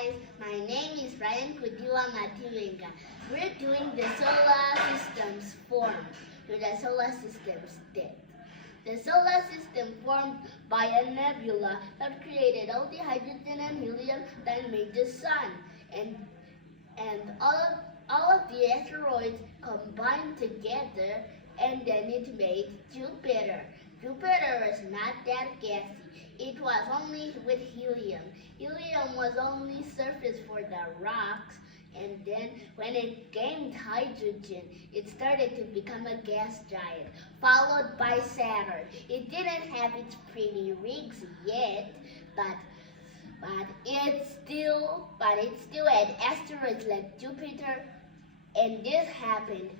guys, my name is Ryan Kudiwa Matiwenga. We're doing the solar system's form to the solar system's death. The solar system formed by a nebula that created all the hydrogen and helium that made the sun, and all of the asteroids combined together, and then it made Jupiter. Jupiter was not that gassy. It was only with helium. Helium was only surface for the rocks, and then when it gained hydrogen, it started to become a gas giant, followed by Saturn. It didn't have its pretty rings yet, but it still had asteroids like Jupiter, and this happened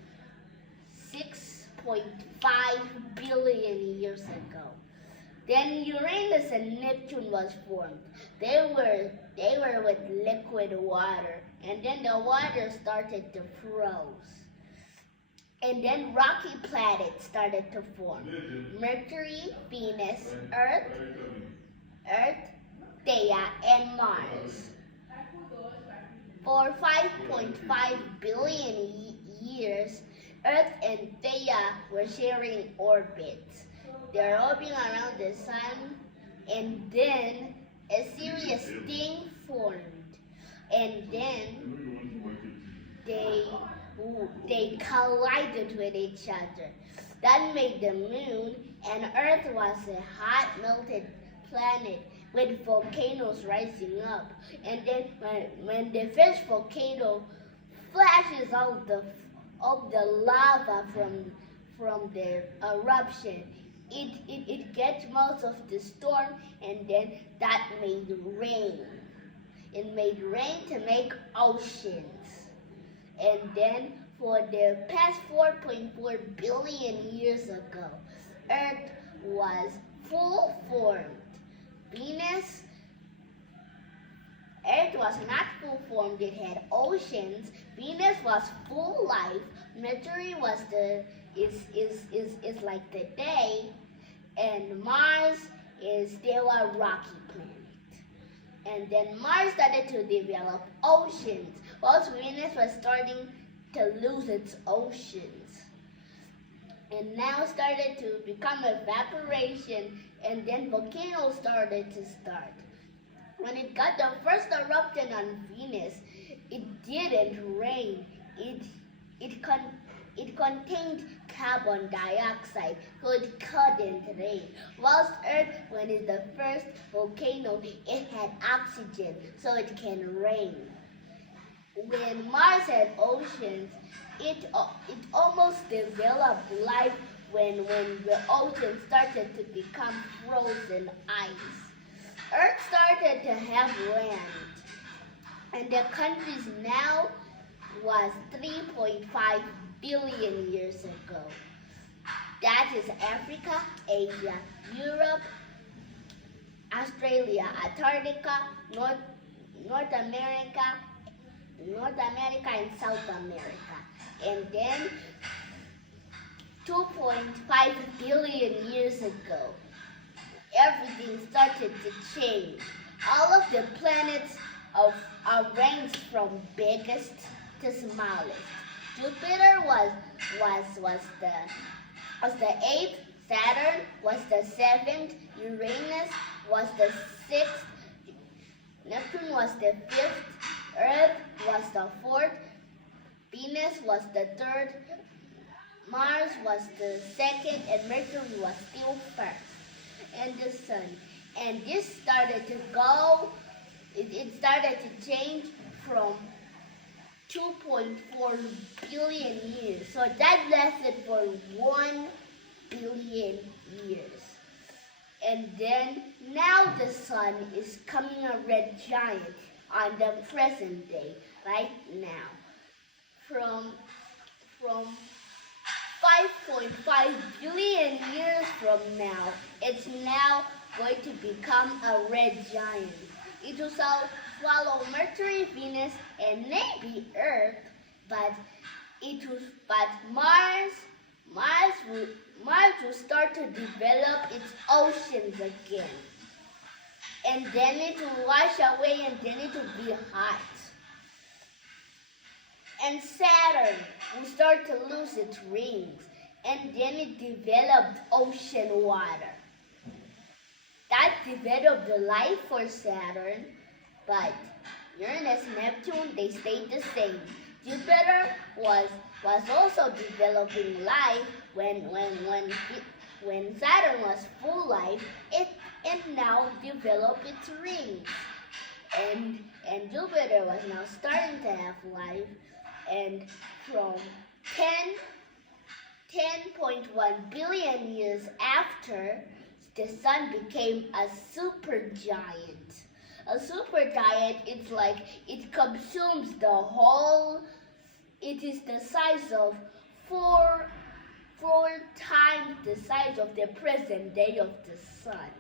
6.5 billion years ago. Then Uranus and Neptune was formed. They were with liquid water, and then the water started to freeze. And then rocky planets started to form. Mercury, Venus, Earth, Theia, and Mars. For 5.5 billion years, Earth and Theia were sharing orbits. They're orbiting around the sun, and then a serious thing formed, and then they collided with each other. That made the moon, and Earth was a hot melted planet with volcanoes rising up. And then when the first volcano flashes out the lava from the eruption, it gets most of the storm, and then that made rain. It made rain to make oceans. And then for the past 4.4 billion years ago, Earth was full formed. Earth was not full formed, it had oceans. Venus was full life. Mercury was is like the day, and Mars is still a rocky planet. And then Mars started to develop oceans, whilst Venus was starting to lose its oceans. And now started to become evaporation, and then volcanoes started to start. When it got the first eruption on Venus, it didn't rain. It contained carbon dioxide, so it couldn't rain. Whilst Earth, when it's the first volcano, it had oxygen, so it can rain. When Mars had oceans, it almost developed life when the ocean started to become frozen ice. Earth started to have land, and the countries now was 3.5 billion years ago. That is Africa, Asia, Europe, Australia, Antarctica, North America, and South America. And then 2.5 billion years ago, everything started to change. All of the planets are ranged from biggest to smallest. Jupiter was the 8th, Saturn was the 7th, Uranus was the 6th, Neptune was the 5th, Earth was the 4th, Venus was the 3rd, Mars was the 2nd, and Mercury was still 1st, and the Sun. And this started to go, it started to change from 2.4 billion years. So that lasted for 1 billion years. And then now the sun is coming a red giant on the present day, right now. From 5.5 billion years from now, it's now going to become a red giant. It will swallow Mercury, Venus, and maybe Earth, but Mars will start to develop its oceans again. and then it will wash away, and then it will be hot. And Saturn will start to lose its rings, and then it developed ocean water. That developed the life for Saturn, but Uranus, Neptune, they stayed the same. Jupiter was also developing life when Saturn was full life. It now developed its rings, and Jupiter was now starting to have life. And from 10.1 billion years after, the sun became a supergiant. A supergiant, it's like it consumes the whole. It is the size of four times the size of the present day of the sun.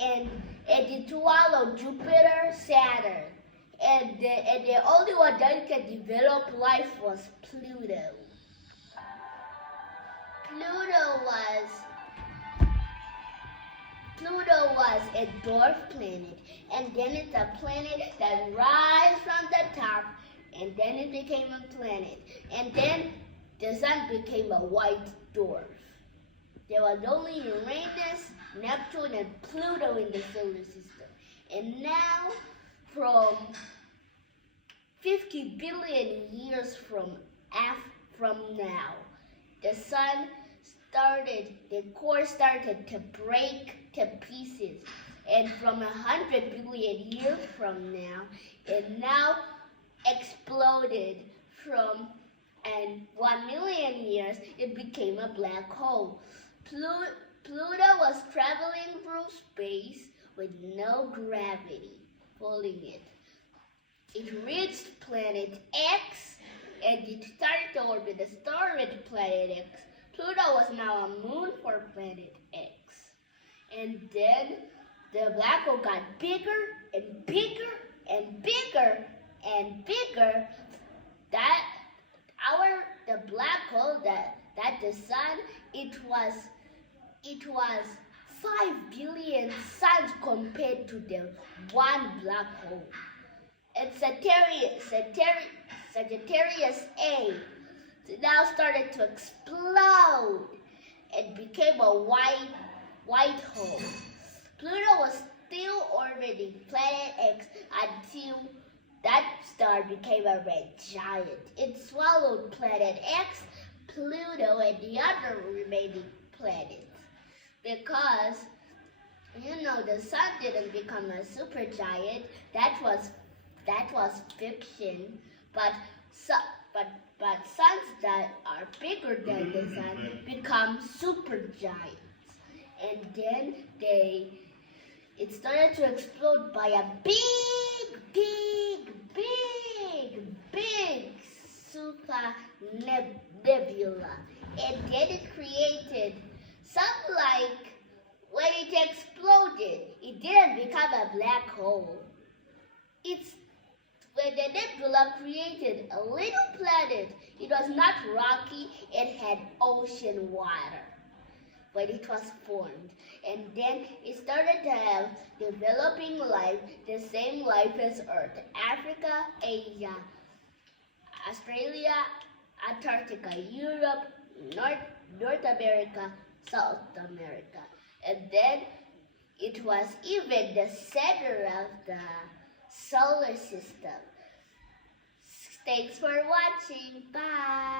And it swallowed Jupiter, Saturn. And the only one that can develop life was Pluto. Pluto was a dwarf planet, and then it's a planet that rises from the top, and then it became a planet, and then the sun became a white dwarf. There was only Uranus, Neptune, and Pluto in the solar system, and now, from 50 billion years from now, the core started to break to pieces, and from 100 billion years from now, it now exploded and 1 million years, it became a black hole. Pluto was traveling through space with no gravity pulling it. It reached planet X, and it started to orbit the star with planet X. Pluto was now a moon for planet X. And then the black hole got bigger and bigger and bigger and bigger. The black hole that the sun, it was 5 billion suns compared to the one black hole. And Sagittarius A now started to explode and became a white hole. Pluto was still orbiting planet X until that star became a red giant. It swallowed planet X, Pluto, and the other remaining planets. Because, the sun didn't become a supergiant. That was fiction. But suns that are bigger than the sun become supergiants. And then it started to explode by a big super nebula. And then it created when it exploded, it didn't become a black hole. When the nebula created a little planet, it was not rocky, it had ocean water when it was formed. And then it started to have developing life, the same life as Earth: Africa, Asia, Australia, Antarctica, Europe, North America, South America. And then it was even the center of the solar system. Thanks for watching. Bye.